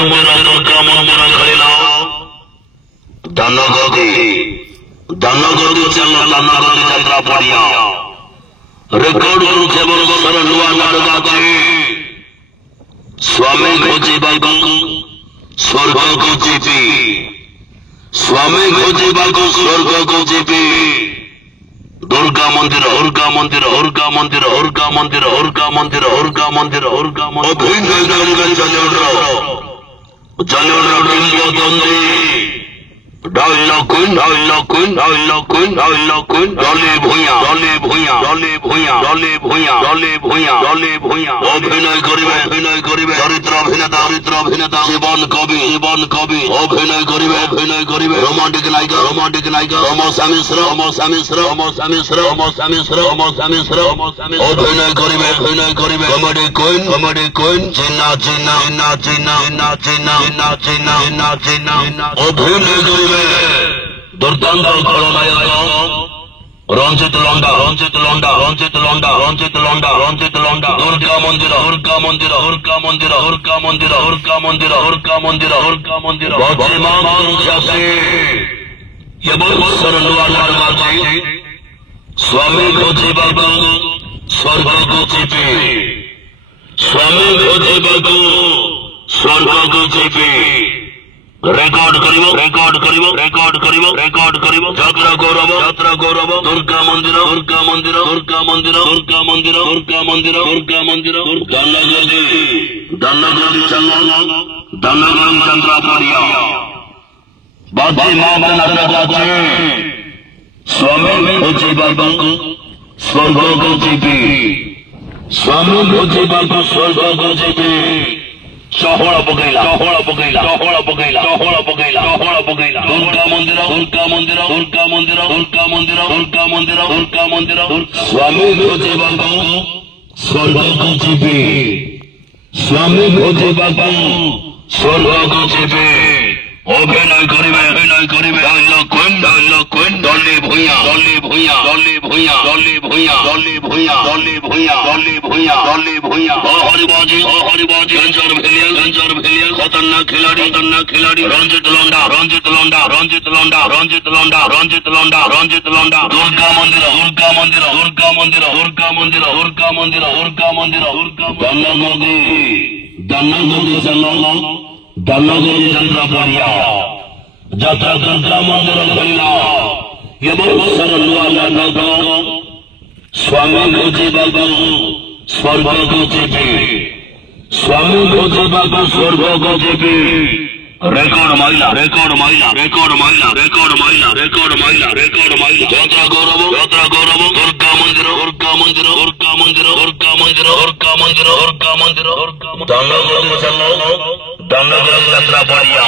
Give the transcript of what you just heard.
ମନ୍ଦିର ଦୁର୍ଗା ମନ୍ଦିର ଖେଳିଲ ଦାନଗଦି ଚାଲ ଦାନଗଦି ଯାତ୍ରା ପଡ଼ିଆ ରେକର୍ଡ କରୁଛେ ବର୍ଷର ନୂଆ ନାଟକ ଅଛି ସ୍ୱାମୀ ଖୋଜିବାକୁ ସ୍ୱର୍ଗକୁ ଯିବି ସ୍ୱାମୀ ଖୋଜିବାକୁ ସ୍ୱର୍ଗକୁ ଯିବି ଦୁର୍ଗା ମନ୍ଦିର ଦୁର୍ଗା ମନ୍ଦିର ଦୁର୍ଗା ମନ୍ଦିର ଦୁର୍ଗା ମନ୍ଦିର ଦୁର୍ଗା ମନ୍ଦିର ଦୁର୍ଗା ମନ୍ଦିର ଦୁର୍ଗା ମନ୍ଦିର Dolly Queen, Dolly Queen, Dolly Queen, Dolly Queen, Dolly Bhuya, Dolly Bhuya, Dolly Bhuya, Dolly Bhuya, Dolly Bhuya, Dolly Bhuya, অভিনয় করিবে চরিত্র অভিনেতা জীবন কবি অভিনয় করিবে রোমান্টিক নায়িকা রমসা মিশ্র অভিনয় করিবে কমেডি কুইন চিনা অভিনয় করিবে দুর্দান্ত খলনায়ক রঞ্জিত লন্ডা দুর্গা মন্দির স্বামী খোঁজিବାକୁ স্বর্গକୁ ଯିବି স্বামী খোঁজিବାକୁ স্বর্গକୁ ଯିବି রেকর্ড করিব যাত্রা গৌরব দুর্গা মন্দির দানগদি যাত্রা পড়িয়া বাজি মাতা নাটক আছে স্বামী খোঁজিବାକୁ স্বর্গକୁ ଯିବି স্বামী খোঁজিବାକୁ স্বর্গକୁ ଯିବି চহল পকাইলা দুর্গা মন্দির স্বামী খোঁজিବାକୁ স্বর্গକୁ ଯିବି স্বামী খোঁজিବାକୁ স্বর্গକୁ ଯିବି অভিনয় করিবে ডলি ভূঁইয়া হরিবাজি ডেঞ্জার ভিলিয়ান খতরনাক খিলাড়ি রঞ্জিত লন্ডা দুর্গা মন্দির দানগদি যাত্রা পড়িয়া যাত্রা দুর্গা মন্দির খেলিলা এবং নূয়া নাটক স্বামী খোঁজিବାକୁ স্বর্গକୁ ଯିବି স্বামী খোঁজিବାକୁ স্বর্গକୁ ଯିବି রেকর্ড মাইলা যাত্রা গৌরব দুর্গা মন্দির দানগদি যাত্রা পড়িয়া